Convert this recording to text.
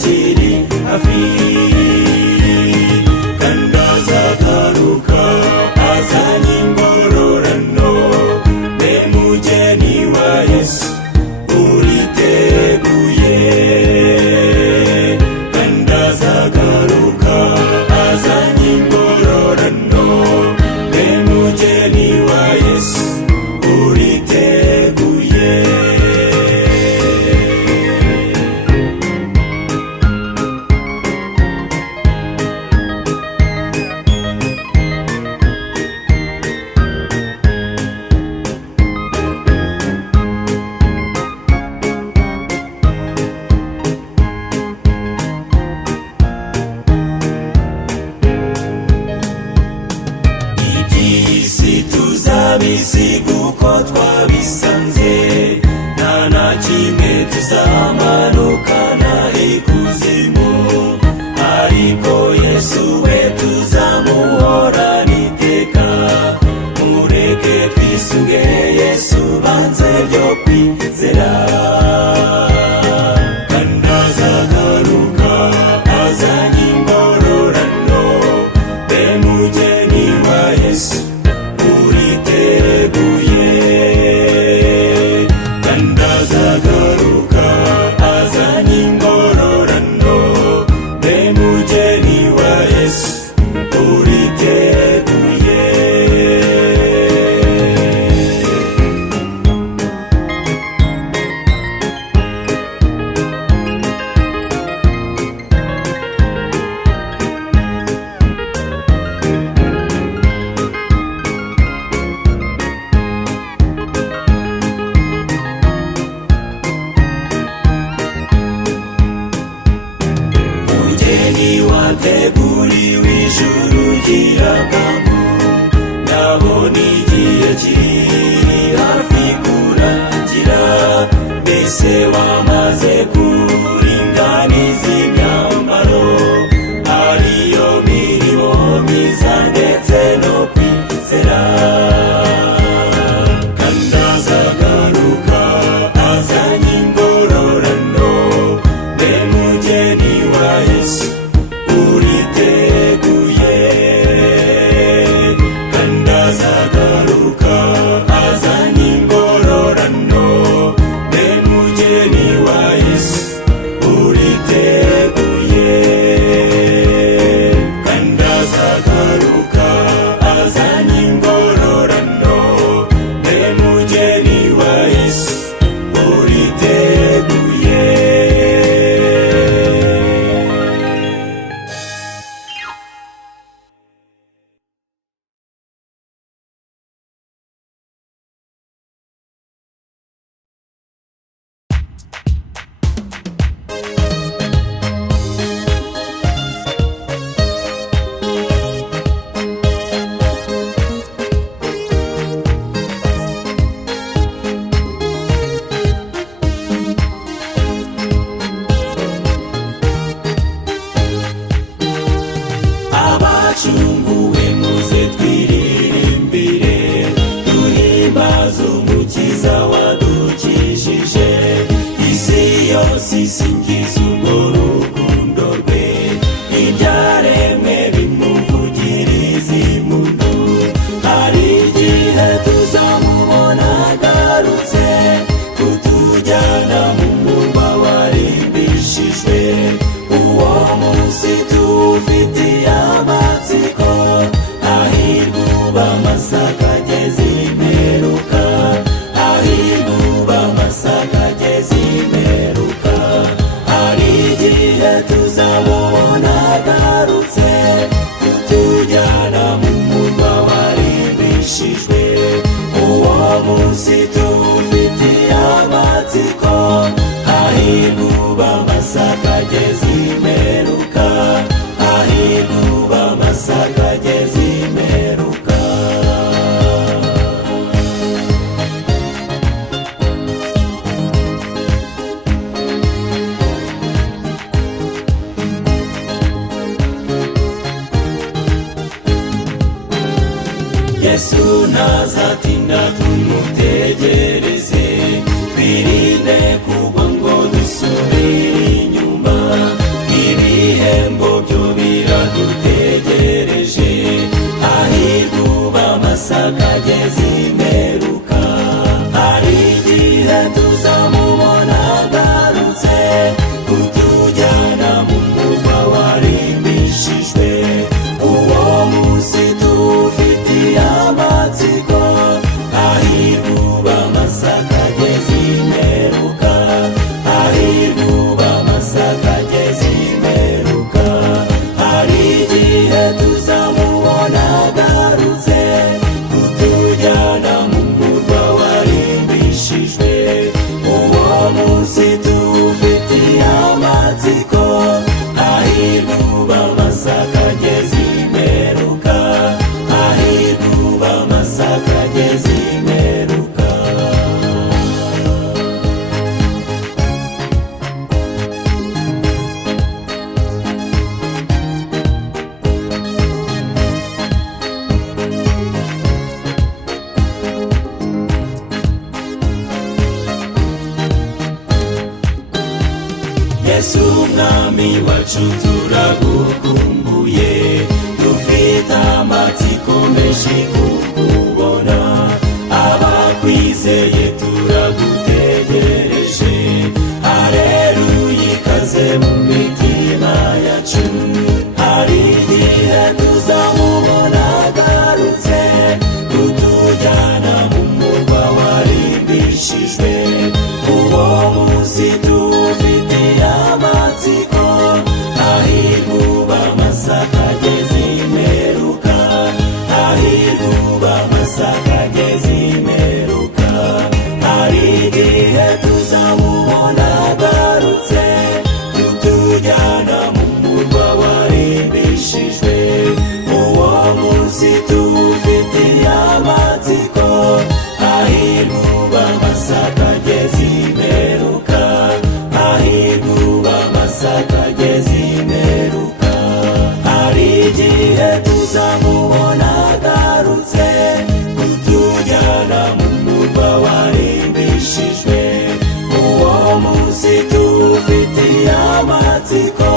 kiri hafi kandi azagaruka azanye ingororano mbe mugeni wa Yesu uriteguye kandi azagaruka azanye ingororano mbe mugeni wa Yesu uriteguye. Tuzabisiga uko twabisanze nta na kimwe tuzamanukana ikuzimu ariko Yesu we tuzamuhorana iteka mureke twisunge Yesu banze ryo kwizera kandi azagaruka azanye ingororano mbe mugeni wa Yesu uriteguye kandi azagaruka azanye ingororano mbe mugeni wa Yesu uriteguye. Wateguriwe ijuru ry'iragangu ndabona igihe kiri hafi kurangira mbese wamaze kuringaniza imyambaro ariyo mirimo myiza ndetse no kwizera kandi azagaruka azanye ingororano mbe mugeni wa Yesu uriteguye kandi azagaruka azanye ingororano mbe mugeni wa Yesu uriteguye kandi azagaruka azanye ingororano mbe mugeni wa Yesu uriteguye. Abacunguwe muze twiririmbire duhimbaze umukiza wadukijije isi yose isingiza urwo rukundo rwe ibyaremwe bimuvugiriza impundu hari igihe tuzamubona agarutse kutujyana mu murwa warimbishijwe uwo munsi tuwufitiye amatsiko hahirwa uba amasaka ageze imperuka hahirwa uba amasaka ageze imperuka hari igihe tuzamubona agarutse kutujyana mu murwa warimbishijwe uwo munsi tuwufitiye amatsiko hahirwa uba amasaka ageze imperuka hahirwa uba amasaka ageze imperuka. Yesu ntazatinda tumutegereze twirinde kugwa ngo dusubire inyuma mwami wacu turagukumbuye dufite amatsiko menshi kukubona abakwizeye turagutegereje haleluya ikaze mu mitima yacu hari igihe tuzamubona agarutse kutujyana mu murwa warimbishijwe uwo munsi tuwufitiye amatsiko hahirwa amasaka ageze imperuka hahirwa amasaka ageze imperuka hari igihe tuzamubona agarutse kutujyana mu murwa warimbishijwe uwo munsi tuwufitiye amatsiko hahirwa amasaka ageze imperuka hahirwa amasaka ageze imperuka hari igihe tuzamubona agarutse kutujyana mu murwa warimbishijwe uwo munsi tuwufitiye amatsiko